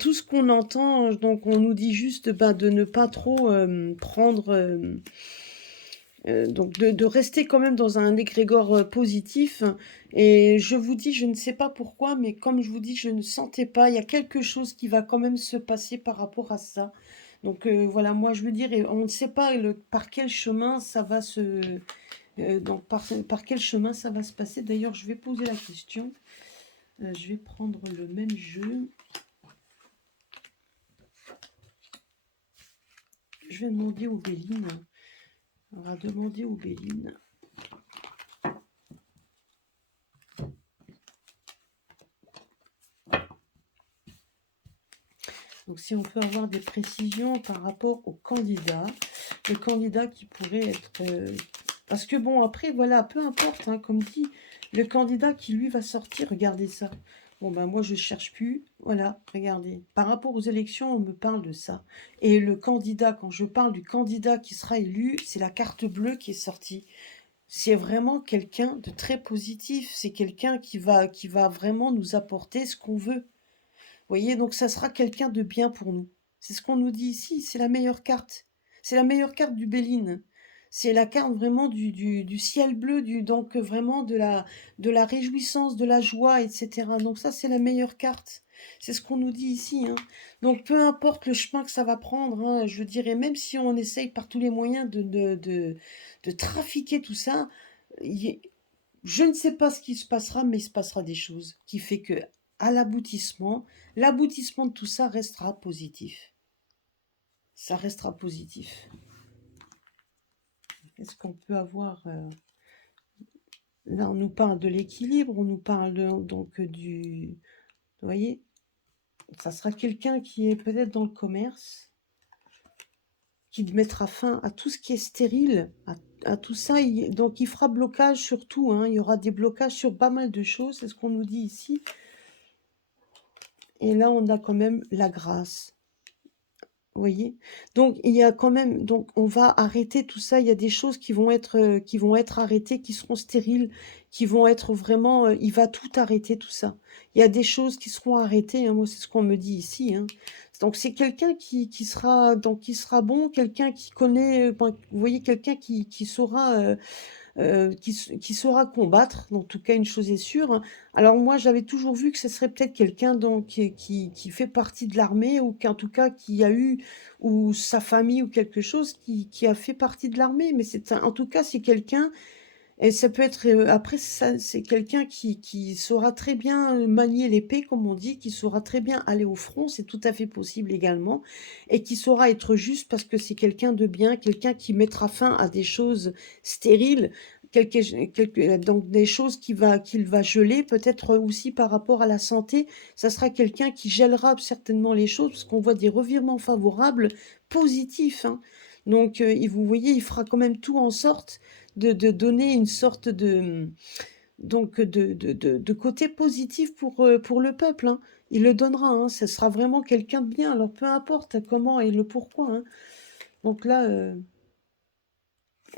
tout ce qu'on entend, donc on nous dit juste bah, de ne pas trop prendre... donc de rester quand même dans un égrégore positif. Et je vous dis, je ne sais pas pourquoi, mais comme je vous dis, je ne sentais pas. Il y a quelque chose qui va quand même se passer par rapport à ça. Donc voilà, moi je veux dire, et on ne sait pas par quel chemin ça va se... donc par quel chemin ça va se passer. D'ailleurs, je vais poser la question. Je vais prendre le même jeu. Je vais demander aux Bélines. On va demander aux Bélines. Donc si on peut avoir des précisions par rapport au candidat, le candidat qui pourrait être... parce que bon, après, voilà, peu importe, hein, comme dit, le candidat qui lui va sortir, regardez ça. Bon, ben moi, je ne cherche plus, voilà, regardez. Par rapport aux élections, on me parle de ça. Et le candidat, quand je parle du candidat qui sera élu, c'est la carte bleue qui est sortie. C'est vraiment quelqu'un de très positif, c'est quelqu'un qui va vraiment nous apporter ce qu'on veut. Vous voyez, donc ça sera quelqu'un de bien pour nous. C'est ce qu'on nous dit ici, c'est la meilleure carte. C'est la meilleure carte du Béline. C'est la carte vraiment du ciel bleu, donc vraiment de la réjouissance, de la joie, etc. Donc ça, c'est la meilleure carte. C'est ce qu'on nous dit ici, hein. Donc peu importe le chemin que ça va prendre, hein, je dirais, même si on essaye par tous les moyens de trafiquer tout ça, je ne sais pas ce qui se passera, mais il se passera des choses qui fait que à l'aboutissement de tout ça restera positif. Ça restera positif. Qu'est-ce qu'on peut avoir là, on nous parle de l'équilibre, on nous parle donc du... Vous voyez, ça sera quelqu'un qui est peut-être dans le commerce, qui mettra fin à tout ce qui est stérile, à tout ça. Donc il fera blocage sur tout, hein. Il y aura des blocages sur pas mal de choses, c'est ce qu'on nous dit ici. Et là, on a quand même la grâce. Vous voyez? Donc il y a quand même, donc on va arrêter tout ça. Il y a des choses qui vont être arrêtées, qui seront stériles, qui vont être vraiment, il va tout arrêter tout ça. Il y a des choses qui seront arrêtées, hein, moi c'est ce qu'on me dit ici, hein. Donc c'est quelqu'un qui sera bon, quelqu'un qui connaît, ben, vous voyez, quelqu'un qui saura qui saura combattre. En tout cas, une chose est sûre, hein. Alors moi, j'avais toujours vu que ce serait peut-être quelqu'un donc qui fait partie de l'armée, ou qu'en tout cas qui a eu, ou sa famille ou quelque chose qui a fait partie de l'armée. Mais en tout cas, c'est quelqu'un, et ça peut être, après, c'est quelqu'un qui saura très bien manier l'épée, comme on dit, qui saura très bien aller au front, c'est tout à fait possible également, et qui saura être juste parce que c'est quelqu'un de bien, quelqu'un qui mettra fin à des choses stériles, donc des choses qu'il va geler, peut-être aussi par rapport à la santé. Ça sera quelqu'un qui gèlera certainement les choses, parce qu'on voit des revirements favorables, positifs, hein. Donc, vous voyez, il fera quand même tout en sorte de donner une sorte donc de côté positif pour le peuple, hein. Il le donnera, hein. Ce sera vraiment quelqu'un de bien. Alors peu importe comment et le pourquoi, hein. Donc là,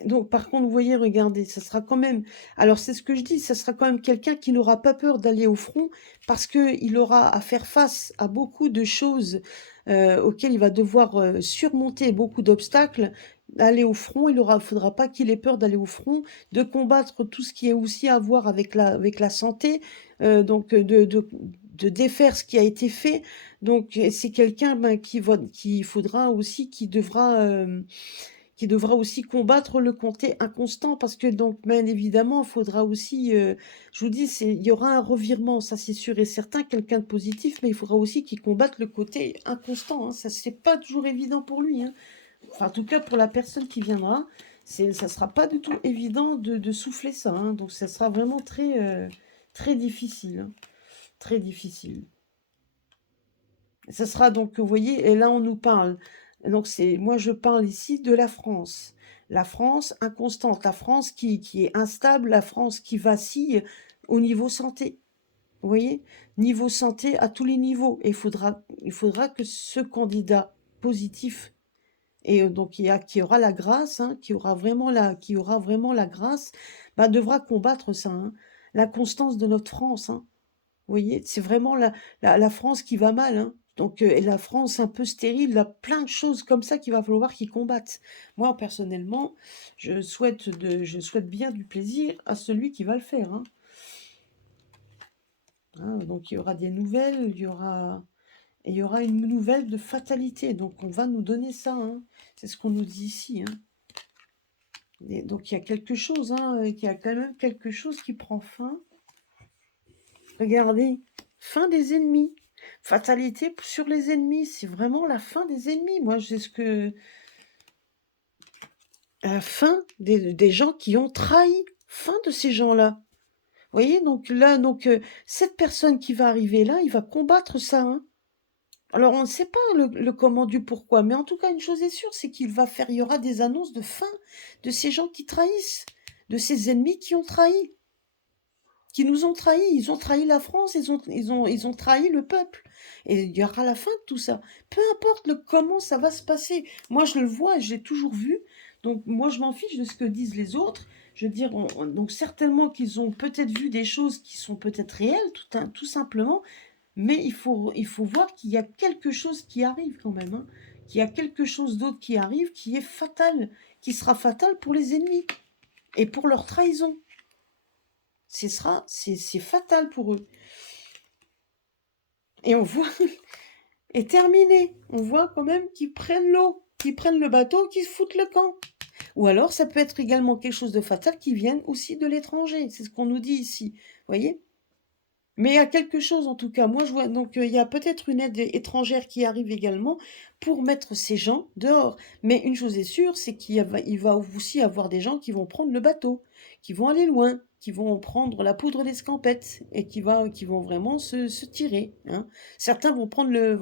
Donc par contre, vous voyez, regardez, ça sera quand même alors c'est ce que je dis, ça sera quand même quelqu'un qui n'aura pas peur d'aller au front parce qu'il aura à faire face à beaucoup de choses, auxquelles il va devoir, surmonter beaucoup d'obstacles. Aller au front, faudra pas qu'il ait peur d'aller au front, de combattre tout ce qui est aussi à voir avec la santé, donc de défaire ce qui a été fait. Donc c'est quelqu'un, ben, qu'il faudra aussi qui devra aussi combattre le comté inconstant parce que donc bien évidemment, il faudra aussi, je vous dis, il y aura un revirement, ça c'est sûr et certain, quelqu'un de positif, mais il faudra aussi qu'il combatte le côté inconstant, hein. Ça, c'est pas toujours évident pour lui, hein. Enfin, en tout cas, pour la personne qui viendra, ça sera pas du tout évident de souffler ça, hein. Donc, ça sera vraiment très difficile, hein, très difficile. Ça sera donc, vous voyez, et là on nous parle. Donc moi je parle ici de la France. La France inconstante, la France qui est instable, la France qui vacille au niveau santé. Vous voyez? Niveau santé à tous les niveaux. Et il faudra que ce candidat positif, et donc qui aura la grâce, hein, qui aura vraiment la grâce, bah, devra combattre ça, hein. La constance de notre France, hein. Vous voyez? C'est vraiment la France qui va mal, hein. Donc et la France un peu stérile, il y a plein de choses comme ça qu'il va falloir qu'ils combattent. Moi, personnellement, je souhaite bien du plaisir à celui qui va le faire, hein. Hein, donc il y aura des nouvelles, il y aura une nouvelle de fatalité, donc on va nous donner ça, hein. C'est ce qu'on nous dit ici, hein. Et donc il y a quelque chose, hein, il y a quand même quelque chose qui prend fin. Regardez, fin des ennemis. Fatalité sur les ennemis, c'est vraiment la fin des ennemis. Moi, c'est ce que... La fin des gens qui ont trahi. Fin de ces gens-là. Vous voyez, donc là, cette personne qui va arriver là, il va combattre ça, hein. Alors, on ne sait pas le comment du pourquoi, mais en tout cas, une chose est sûre, c'est il y aura des annonces de fin de ces gens qui trahissent, de ces ennemis qui ont trahi. Qui nous ont trahis. Ils ont trahi la France, ils ont trahi le peuple. Et il y aura la fin de tout ça. Peu importe comment ça va se passer. Moi, je le vois, je l'ai toujours vu. Donc, moi, je m'en fiche de ce que disent les autres. Je veux dire, donc certainement qu'ils ont peut-être vu des choses qui sont peut-être réelles, tout simplement. Mais il faut voir qu'il y a quelque chose qui arrive quand même, hein. Qu'il y a quelque chose d'autre qui arrive qui est fatal, qui sera fatal pour les ennemis et pour leur trahison. C'est fatal pour eux. Et on voit, et terminé. On voit quand même qu'ils prennent l'eau, qu'ils prennent le bateau, qu'ils se foutent le camp. Ou alors, ça peut être également quelque chose de fatal qui vienne aussi de l'étranger. C'est ce qu'on nous dit ici. Vous voyez? Mais il y a quelque chose en tout cas. Moi, je vois, donc il y a peut-être une aide étrangère qui arrive également pour mettre ces gens dehors. Mais une chose est sûre, c'est qu'il va aussi avoir des gens qui vont prendre le bateau, qui vont aller loin, qui vont prendre la poudre d'escampette et qui vont vraiment se tirer, hein. Certains vont prendre le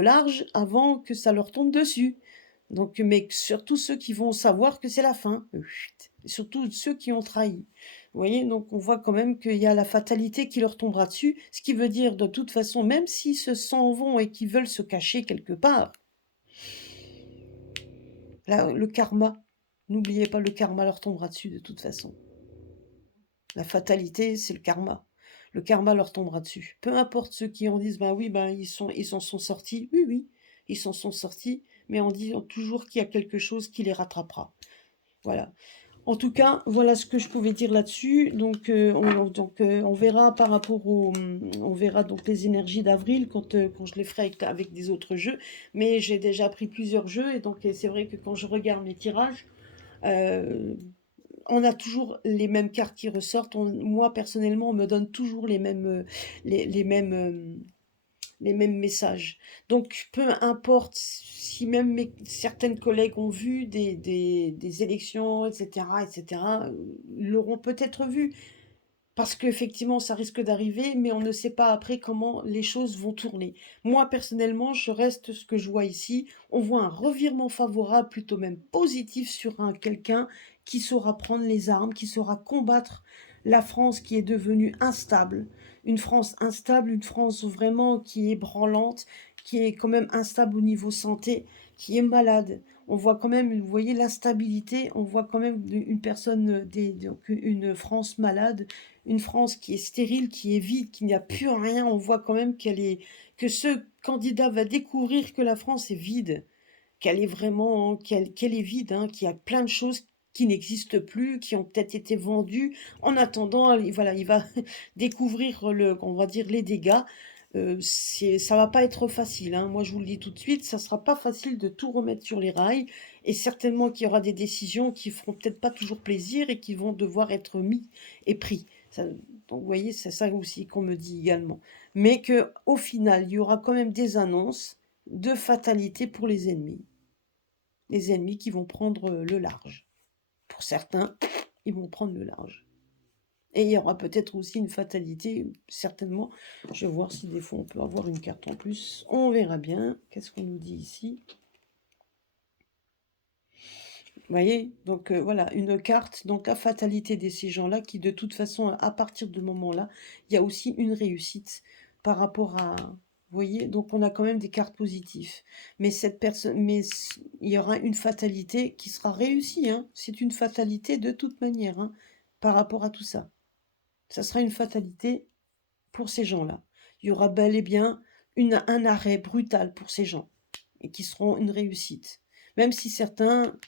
large avant que ça leur tombe dessus. Donc, mais surtout ceux qui vont savoir que c'est la fin. Surtout ceux qui ont trahi. Vous voyez, donc on voit quand même qu'il y a la fatalité qui leur tombera dessus, ce qui veut dire de toute façon, même s'ils s'en vont et qu'ils veulent se cacher quelque part, là, le karma, n'oubliez pas, le karma leur tombera dessus de toute façon. La fatalité, c'est le karma. Le karma leur tombera dessus. Peu importe ceux qui en disent, ben oui, ben ils s'en sont sortis. Oui, oui, ils s'en sont sortis, mais on dit toujours qu'il y a quelque chose qui les rattrapera. Voilà. En tout cas, voilà ce que je pouvais dire là-dessus. Donc, on verra par rapport on verra donc les énergies d'avril quand je les ferai avec des autres jeux. Mais j'ai déjà pris plusieurs jeux et donc c'est vrai que quand je regarde mes tirages, euh, on a toujours les mêmes cartes qui ressortent. Moi personnellement, on me donne toujours les mêmes messages. Donc, peu importe si même certaines collègues ont vu des élections, etc., ils l'auront peut-être vu. Parce qu'effectivement, ça risque d'arriver, mais on ne sait pas après comment les choses vont tourner. Moi, personnellement, je reste ce que je vois ici. On voit un revirement favorable, plutôt même positif, sur quelqu'un qui saura prendre les armes, qui saura combattre la France qui est devenue instable. Une France instable, une France vraiment qui est branlante, qui est quand même instable au niveau santé, qui est malade. on voit quand même, vous voyez l'instabilité, on voit quand même une personne, donc une France malade, une France qui est stérile, qui est vide, qui n'a plus rien. On voit quand même que ce candidat va découvrir que la France est vide, qu'elle est vraiment, qu'elle est vide, hein, qu'il y a plein de choses qui n'existent plus, qui ont peut-être été vendues. En attendant, voilà, il va découvrir on va dire, les dégâts. Ça va pas être facile, hein. Moi, je vous le dis tout de suite, ça sera pas facile de tout remettre sur les rails, et certainement qu'il y aura des décisions qui feront peut-être pas toujours plaisir et qui vont devoir être mis et pris. Donc, vous voyez, c'est ça aussi qu'on me dit également. Mais que, au final, il y aura quand même des annonces de fatalité pour les ennemis. Les ennemis qui vont prendre le large. Pour certains, ils vont prendre le large. Et il y aura peut-être aussi une fatalité, certainement. Je vais voir si des fois on peut avoir une carte en plus. On verra bien. Qu'est-ce qu'on nous dit ici? Vous voyez? Donc voilà, une carte, donc la fatalité de ces gens-là, qui de toute façon, à partir de ce moment-là, il y a aussi une réussite par rapport à... Vous voyez? Donc on a quand même des cartes positives. Mais cette personne, il y aura une fatalité qui sera réussie, hein. C'est une fatalité de toute manière, hein, par rapport à tout ça. Ça sera une fatalité pour ces gens-là. Il y aura bel et bien un arrêt brutal pour ces gens, et qui seront une réussite. Même si certains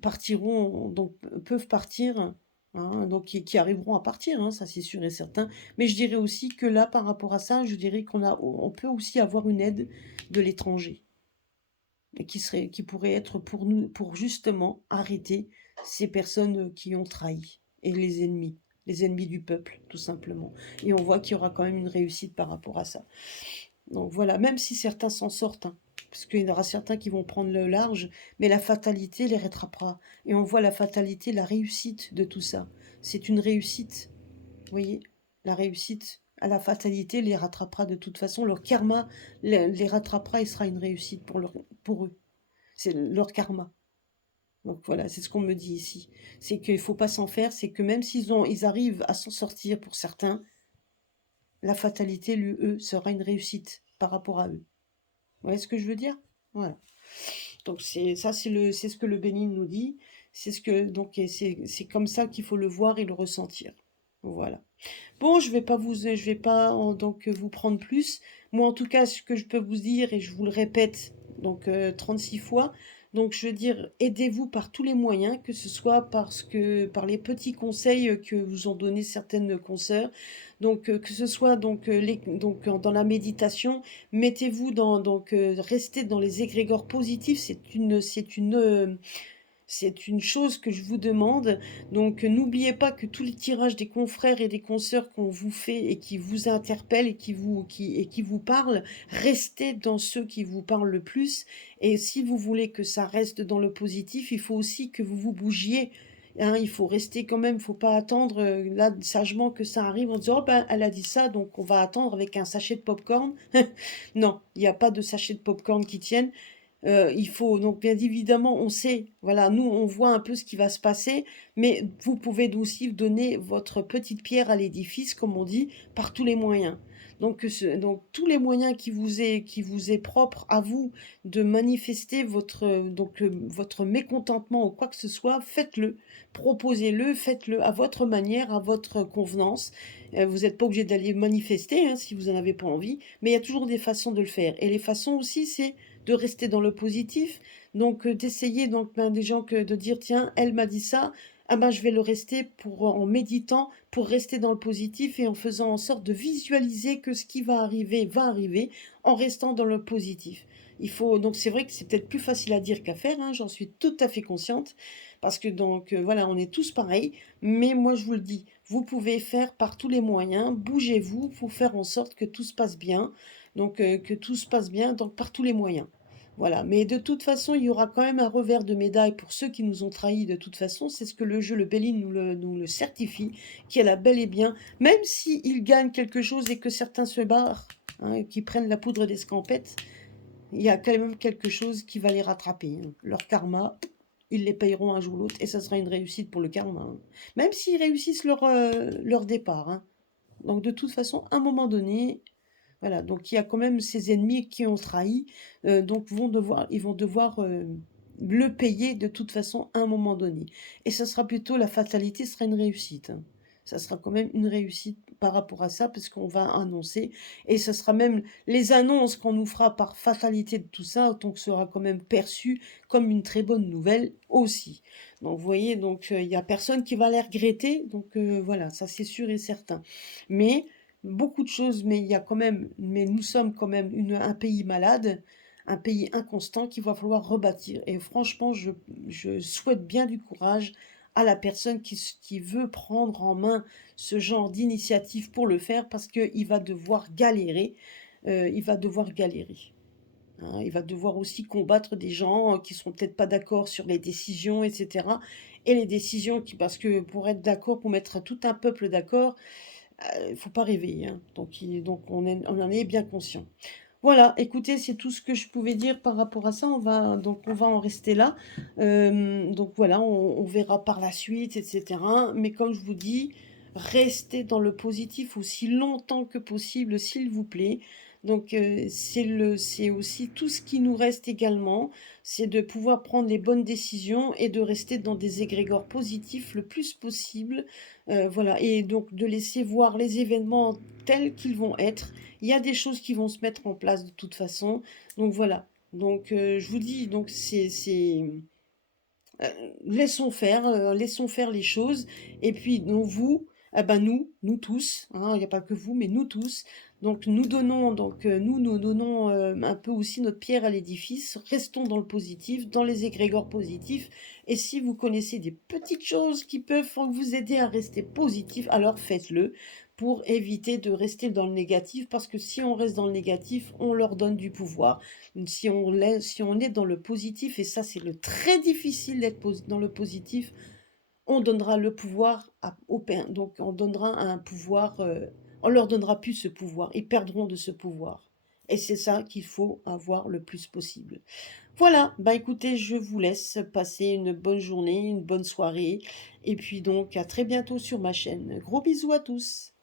partiront, donc peuvent partir, hein, donc qui arriveront à partir, hein, ça c'est sûr et certain. Mais je dirais aussi que là, par rapport à ça, je dirais on peut aussi avoir une aide de l'étranger, et qui pourrait être pour nous, pour justement arrêter ces personnes qui ont trahi, et les ennemis du peuple, tout simplement. Et on voit qu'il y aura quand même une réussite par rapport à ça. Donc voilà, même si certains s'en sortent, hein, parce qu'il y en aura certains qui vont prendre le large, mais la fatalité les rattrapera. Et on voit la fatalité, la réussite de tout ça. C'est une réussite, vous voyez, la réussite à la fatalité les rattrapera de toute façon. Leur karma les rattrapera et sera une réussite pour eux. C'est leur karma. Donc voilà, c'est ce qu'on me dit ici. C'est qu'il ne faut pas s'en faire, c'est que même ils arrivent à s'en sortir pour certains, la fatalité, lui, eux, sera une réussite par rapport à eux. Vous voyez ce que je veux dire? Voilà. Donc c'est ce que le Bénin nous dit. C'est comme ça qu'il faut le voir et le ressentir. Voilà. Bon, je vais pas donc vous prendre plus. Moi, en tout cas, ce que je peux vous dire, et je vous le répète, donc 36 fois, donc je veux dire, aidez-vous par tous les moyens, que ce soit par les petits conseils que vous ont donné certaines consoeurs, donc que ce soit dans la méditation, mettez-vous restez dans les égrégores positifs, c'est une chose que je vous demande. Donc n'oubliez pas que tous les tirages des confrères et des consoeurs qu'on vous fait et qui vous interpellent et qui vous parlent, restez dans ceux qui vous parlent le plus. Et si vous voulez que ça reste dans le positif, il faut aussi que vous vous bougiez. Hein, il faut rester quand même, il ne faut pas attendre là sagement que ça arrive en disant oh ben elle a dit ça donc on va attendre avec un sachet de popcorn. Non, il n'y a pas de sachet de popcorn qui tienne. Il faut donc bien évidemment, on sait, voilà, nous on voit un peu ce qui va se passer, mais vous pouvez aussi donner votre petite pierre à l'édifice, comme on dit, par tous les moyens. Donc tous les moyens qui vous est propre à vous de manifester votre mécontentement ou quoi que ce soit, faites-le, proposez-le, faites-le à votre manière, à votre convenance. Vous n'êtes pas obligé d'aller manifester hein, si vous n'en avez pas envie, mais il y a toujours des façons de le faire. Et les façons aussi, c'est de rester dans le positif, donc d'essayer des gens de dire tiens elle m'a dit ça, ah ben je vais le rester en méditant pour rester dans le positif et en faisant en sorte de visualiser que ce qui va arriver en restant dans le positif. Il faut donc c'est vrai que c'est peut-être plus facile à dire qu'à faire, hein, j'en suis tout à fait consciente parce que voilà on est tous pareils, mais moi je vous le dis, vous pouvez faire par tous les moyens, bougez-vous pour faire en sorte que tout se passe bien. Donc que tout se passe bien donc par tous les moyens. Voilà, mais de toute façon, il y aura quand même un revers de médaille pour ceux qui nous ont trahis de toute façon, c'est ce que le jeu, le Belin nous le certifie, qu'elle a bel et bien, même s'ils gagnent quelque chose et que certains se barrent, hein, qui prennent la poudre d'escampette, il y a quand même quelque chose qui va les rattraper. Hein. Leur karma, ils les payeront un jour ou l'autre, et ça sera une réussite pour le karma. Hein. Même s'ils réussissent leur départ. Hein. Donc de toute façon, à un moment donné, voilà, donc il y a quand même ces ennemis qui ont trahi, donc ils vont devoir le payer de toute façon à un moment donné et ça sera plutôt la fatalité sera une réussite, hein. Ça sera quand même une réussite par rapport à ça, parce qu'on va annoncer et ce sera même les annonces qu'on nous fera par fatalité de tout ça, donc sera quand même perçu comme une très bonne nouvelle aussi. Donc vous voyez, donc il y a personne qui va les regretter, donc voilà, ça c'est sûr et certain. Mais beaucoup de choses, mais il y a quand même mais nous sommes quand même un pays malade, un pays inconstant qu'il va falloir rebâtir et franchement, je souhaite bien du courage à la personne qui veut prendre en main ce genre d'initiative pour le faire parce qu'il va devoir galérer, il va devoir galérer, hein. Il va devoir aussi combattre des gens, qui seront peut-être pas d'accord sur les décisions et cetera et les décisions qui parce que pour être d'accord, pour mettre tout un peuple d'accord, il faut pas rêver, hein. Donc on en est bien conscient. Voilà, écoutez, c'est tout ce que je pouvais dire par rapport à ça. On va en rester là. Donc voilà, on verra par la suite, et cetera. Mais comme je vous dis, restez dans le positif aussi longtemps que possible, s'il vous plaît. Donc c'est aussi tout ce qui nous reste également, c'est de pouvoir prendre les bonnes décisions et de rester dans des égrégores positifs le plus possible. Voilà et donc de laisser voir les événements tels qu'ils vont être. Il y a des choses qui vont se mettre en place de toute façon. Donc voilà. Donc je vous dis, donc euh, laissons faire les choses. Et puis donc vous, eh ben nous tous, hein, il n'y a pas que vous, mais nous tous. Donc nous donnons, nous donnons un peu aussi notre pierre à l'édifice. Restons dans le positif, dans les égrégores positifs. Et si vous connaissez des petites choses qui peuvent vous aider à rester positif, alors faites-le pour éviter de rester dans le négatif. Parce que si on reste dans le négatif, on leur donne du pouvoir. Si on est dans le positif, et ça c'est le très difficile d'être dans le positif, on donnera le pouvoir donc on donnera un pouvoir, on leur donnera plus ce pouvoir, ils perdront de ce pouvoir. Et c'est ça qu'il faut avoir le plus possible. Voilà, bah écoutez, je vous laisse passer une bonne journée, une bonne soirée, et puis donc à très bientôt sur ma chaîne. Gros bisous à tous.